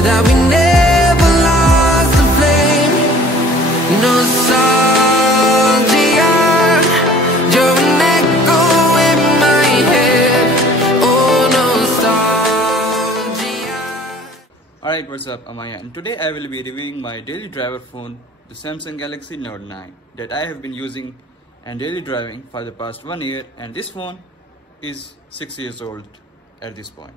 swear that we never lost the flame. Nostalgia, you're an echo in my head. Oh, nostalgia. Alright, what's up, Amaya, and today I will be reviewing my daily driver phone, the Samsung Galaxy Note 9, that I have been using and daily driving for the past 1 year, and this phone is 6 years old at this point.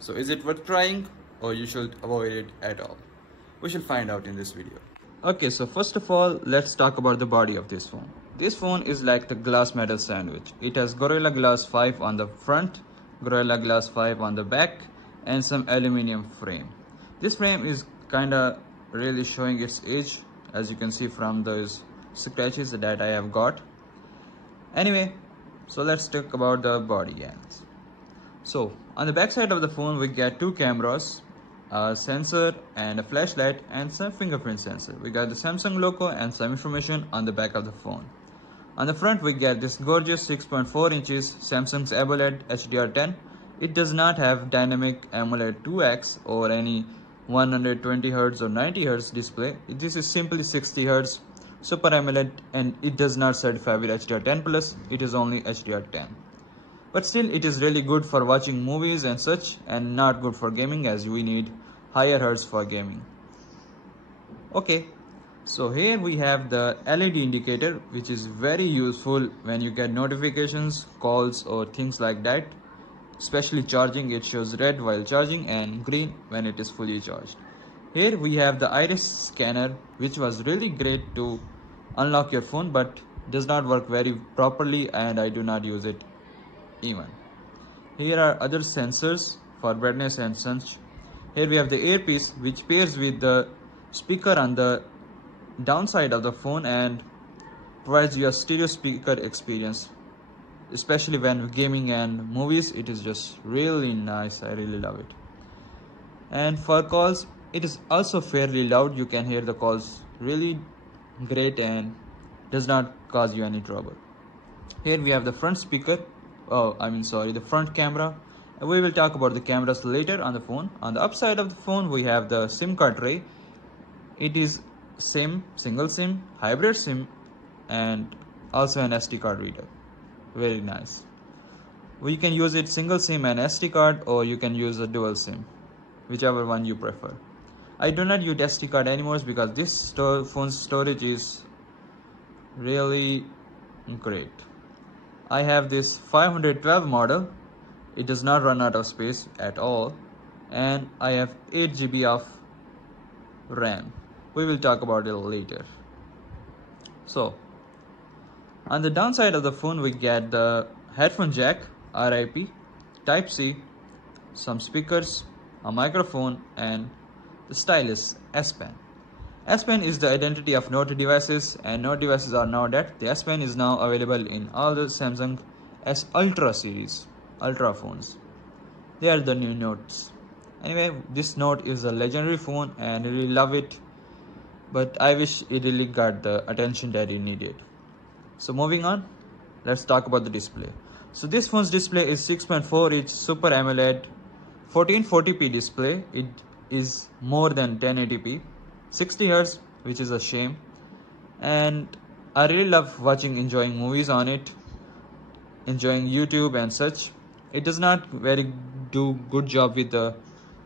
So is it worth trying, or you should avoid it at all? We shall find out in this video. Okay, so first of all, let's talk about the body of this phone. This phone is like the glass metal sandwich. It has Gorilla Glass 5 on the front, Gorilla Glass 5 on the back, and some aluminium frame. This frame is kinda really showing its age, as you can see from those scratches that I have got. Anyway, so let's talk about the body ends. So on the back side of the phone we get two cameras, a sensor and a flashlight, and some fingerprint sensor. We got the Samsung logo and some information on the back of the phone. On the front we get this gorgeous 6.4 inches Samsung's AMOLED HDR10. It does not have dynamic AMOLED 2X or any 120Hz or 90Hz display. This is simply 60Hz Super AMOLED, and it does not certify with HDR10 plus. It is only HDR10. But still, it is really good for watching movies and such, and not good for gaming, as we need higher hertz for gaming. Okay, so here we have the LED indicator, which is very useful when you get notifications, calls or things like that. Especially charging, it shows red while charging and green when it is fully charged. Here we have the iris scanner, which was really great to unlock your phone, but does not work very properly, and I do not use it even. Here are other sensors for brightness and such. Here we have the earpiece, which pairs with the speaker on the downside of the phone and provides you a stereo speaker experience. Especially when gaming and movies, it is just really nice. I really love it. And for calls, it is also fairly loud. You can hear the calls really great and does not cause you any trouble. Here we have the front speaker. The front camera. We will talk about the cameras later on the phone. On the upside of the phone we have the SIM card tray. It is SIM, single SIM, hybrid SIM, and also an SD card reader. Very nice. We can use it single SIM and SD card, or you can use a dual SIM, whichever one you prefer. I do not use SD card anymore because this phone's storage is really great. I have this 512 model. It does not run out of space at all, and I have 8 GB of RAM. We will talk about it later. So on the downside of the phone we get the headphone jack, RIP, Type-C, some speakers, a microphone, and the stylus S Pen. S Pen is the identity of Note devices, and Note devices are now that. The S Pen is now available in all the Samsung S Ultra series, Ultra phones. They are the new Notes. Anyway, this Note is a legendary phone and I really love it, but I wish it really got the attention that it needed. So moving on, let's talk about the display. So this phone's display is 6.4 inch Super AMOLED 1440p display. It is more than 1080p, 60Hz, which is a shame, and I really love enjoying movies on it, enjoying YouTube and such. It does not do good job with the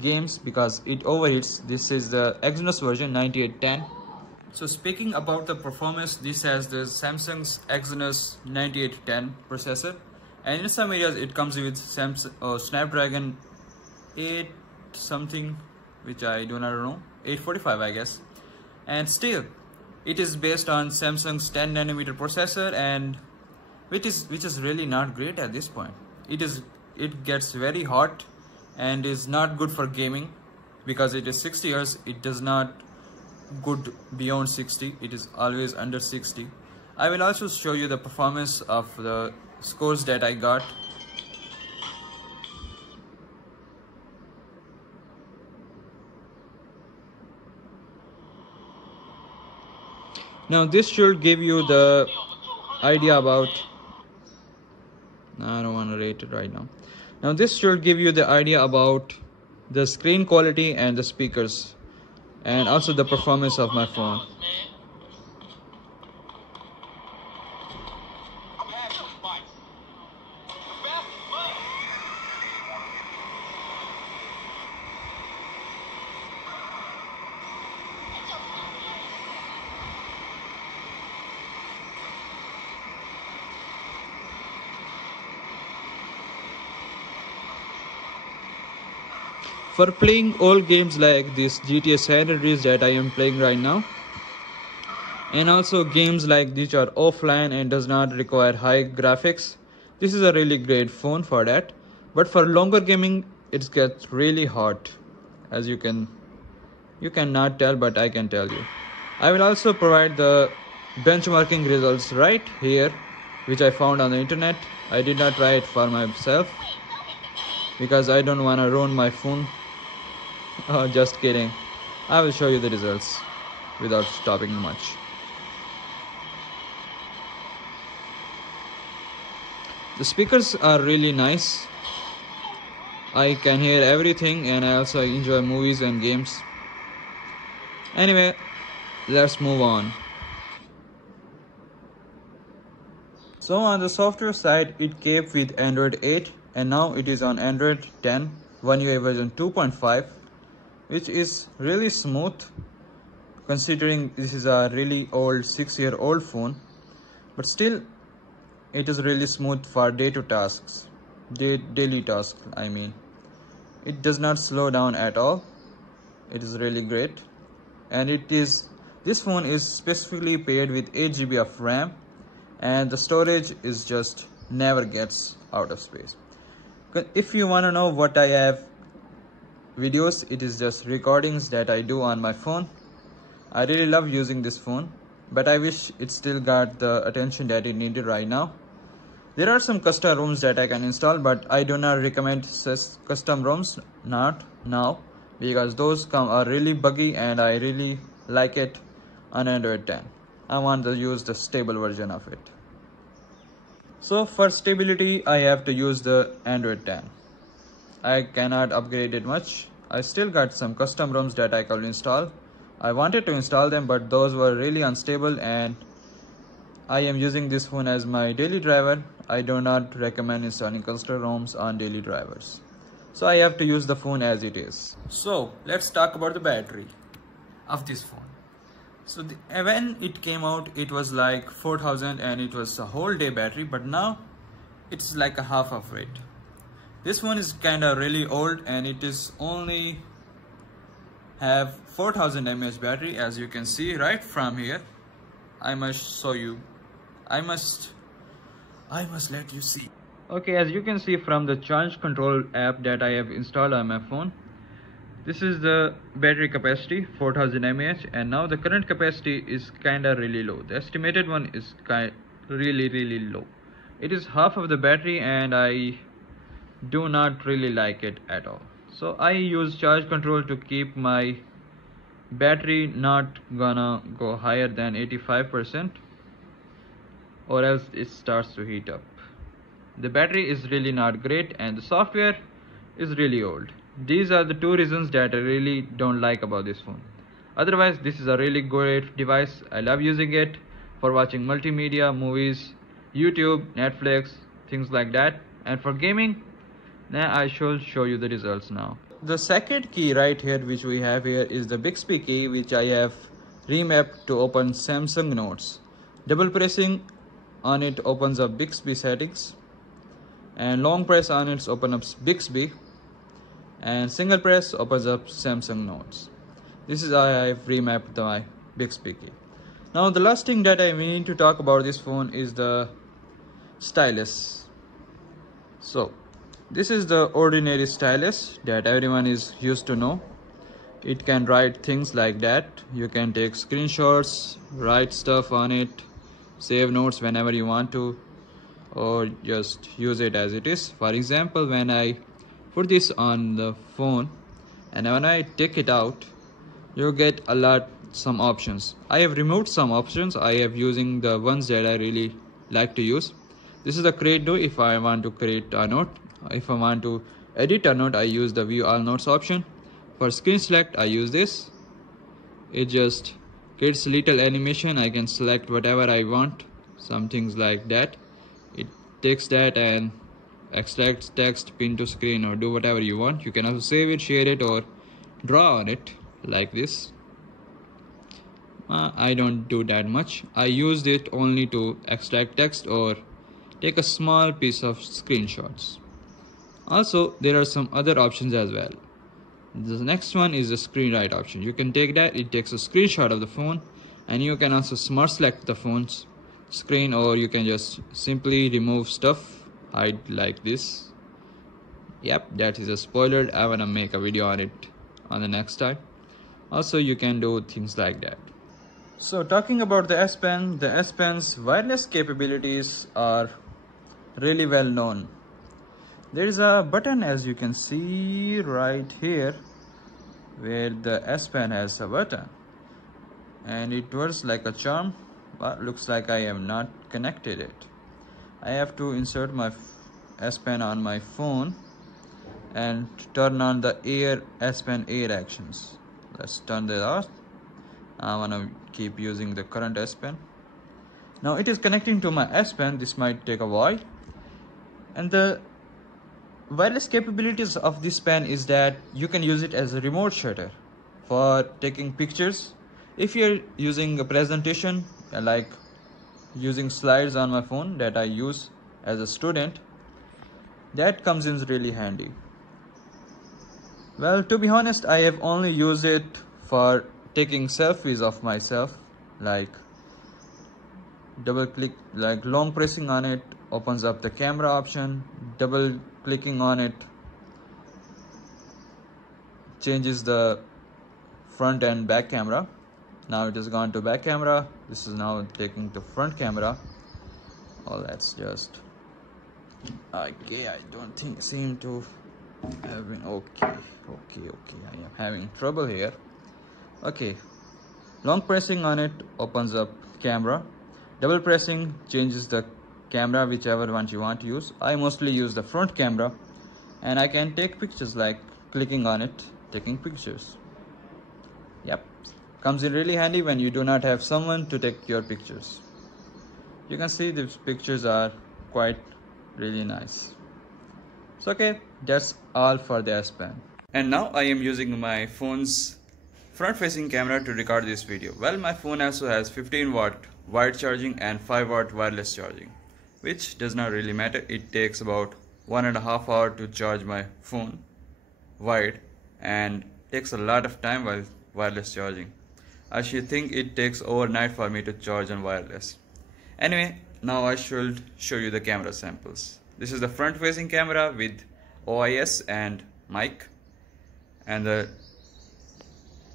games because it overheats. This is the Exynos version 9810. So speaking about the performance, this has the Samsung's Exynos 9810 processor, and in some areas it comes with Snapdragon 8 something, which I do not know, 845 I guess, and still it is based on Samsung's 10nm processor, and which is really not great at this point. It gets very hot and is not good for gaming because it is 60Hz. It does not good beyond 60. It is always under 60. I will also show you the performance of the scores that I got. Now this should give you the idea about, I don't want to rate it right now. Now this should give you the idea about the screen quality and the speakers, and also the performance of my phone. For playing old games like this GTA San Andreas that I am playing right now, and also games like these are offline and does not require high graphics, this is a really great phone for that. But for longer gaming, it gets really hot, as you cannot tell, but I can tell you. I will also provide the benchmarking results right here, which I found on the internet. I did not try it for myself because I don't want to ruin my phone. Oh, just kidding. I will show you the results without stopping much. The speakers are really nice. I can hear everything, and I also enjoy movies and games. Anyway, let's move on. So on the software side, it came with Android 8 and now it is on Android 10 One UI version 2.5, which is really smooth considering this is a really old 6-year-old phone, but still it is really smooth for daily tasks. I mean, it does not slow down at all. It is really great, and this phone is specifically paired with 8 GB of RAM, and the storage is just never gets out of space. If you want to know what I have videos, it is just recordings that I do on my phone. I really love using this phone, but I wish it still got the attention that it needed right now. There are some custom ROMs that I can install, but I do not recommend such custom ROMs, not now, because those are really buggy and I really like it on Android 10. I want to use the stable version of it. So for stability, I have to use the Android 10. I cannot upgrade it much. I still got some custom ROMs that I can install. I wanted to install them, but those were really unstable, and I am using this phone as my daily driver. I do not recommend installing custom ROMs on daily drivers. So I have to use the phone as it is. So let's talk about the battery of this phone. So when it came out, it was like 4000 and it was a whole day battery, but now it's like a half of it. This one is kinda really old and it is only have 4000 mAh battery, as you can see right from here. I must show you. I must let you see. Okay, as you can see from the charge control app that I have installed on my phone, this is the battery capacity 4000 mAh, and now the current capacity is kinda really low. The estimated one is really low. It is half of the battery and I do not really like it at all. So I use charge control to keep my battery not gonna go higher than 85%, or else it starts to heat up. The battery is really not great and the software is really old. These are the two reasons that I really don't like about this phone. Otherwise, this is a really great device. I love using it for watching multimedia, movies, YouTube, Netflix, things like that. And for gaming, now I shall show you the results now. The second key right here which we have here is the BIXBY key, which I have remapped to open Samsung Notes. Double pressing on it opens up BIXBY settings, and long press on it opens up BIXBY, and single press opens up Samsung Notes. This is how I have remapped my BIXBY key. Now the last thing that I need to talk about this phone is the stylus. So this is the ordinary stylus that everyone is used to know. It can write things like that. You can take screenshots, write stuff on it, save notes whenever you want to, or just use it as it is. For example, when I put this on the phone and when I take it out, you get some options. I have removed some options. I have using the ones that I really like to use. This is the create do if I want to create a note. If I want to edit a note, I use the view all notes option. For screen select, I use this. It just creates little animation. I can select whatever I want, some things like that. It takes that and extracts text, pin to screen, or do whatever you want. You can also save it, share it, or draw on it like this. I don't do that much. I used it only to extract text or take a small piece of screenshots. Also, there are some other options as well. The next one is the screen write option. You can take that, it takes a screenshot of the phone, and you can also smart select the phone's screen, or you can just simply remove stuff, hide like this. Yep, that is a spoiler. I wanna make a video on it on the next time. Also, you can do things like that. So talking about the S Pen, the S Pen's wireless capabilities are really well known. There is a button, as you can see right here, where the S Pen has a button, and it works like a charm, but looks like I have not connected it. I have to insert my S Pen on my phone and turn on the S Pen Air actions. Let's turn that off. I want to keep using the current S Pen. Now it is connecting to my S Pen. This might take a while. And the wireless capabilities of this pen is that you can use it as a remote shutter for taking pictures. If you're using a presentation, like using slides on my phone that I use as a student, that comes in really handy. Well, to be honest, I have only used it for taking selfies of myself, like double click, like long pressing on it opens up the camera option, double clicking on it changes the front and back camera. Now it has gone to back camera. This is now taking to front camera. Oh, that's just okay. I don't think seem to have been okay. I am having trouble here. Okay, long pressing on it opens up camera, double pressing changes the camera, whichever one you want to use. I mostly use the front camera, and I can take pictures like clicking on it, taking pictures. Yep, comes in really handy when you do not have someone to take your pictures. You can see these pictures are quite really nice. So okay, that's all for the S Pen. And now I am using my phone's front facing camera to record this video. Well, my phone also has 15 watt wired charging and 5 watt wireless charging, which does not really matter. It takes about 1.5 hours to charge my phone wired, and takes a lot of time while wireless charging. I should think it takes overnight for me to charge on wireless. Anyway, now I should show you the camera samples. This is the front facing camera with OIS and mic, and the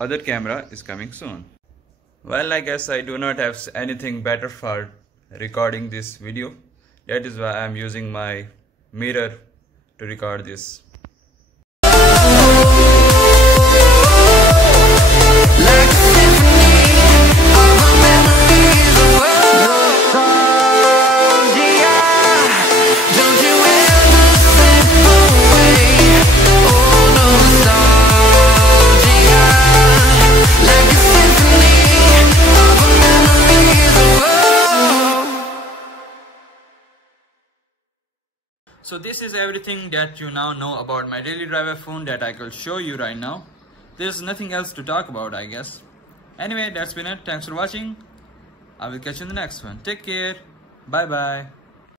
other camera is coming soon. Well, I guess I do not have anything better for recording this video. That is why I am using my mirror to record this. So this is everything that you now know about my daily driver phone that I could show you right now. There's nothing else to talk about, I guess. Anyway, that's been it. Thanks for watching. I will catch you in the next one. Take care. Bye bye.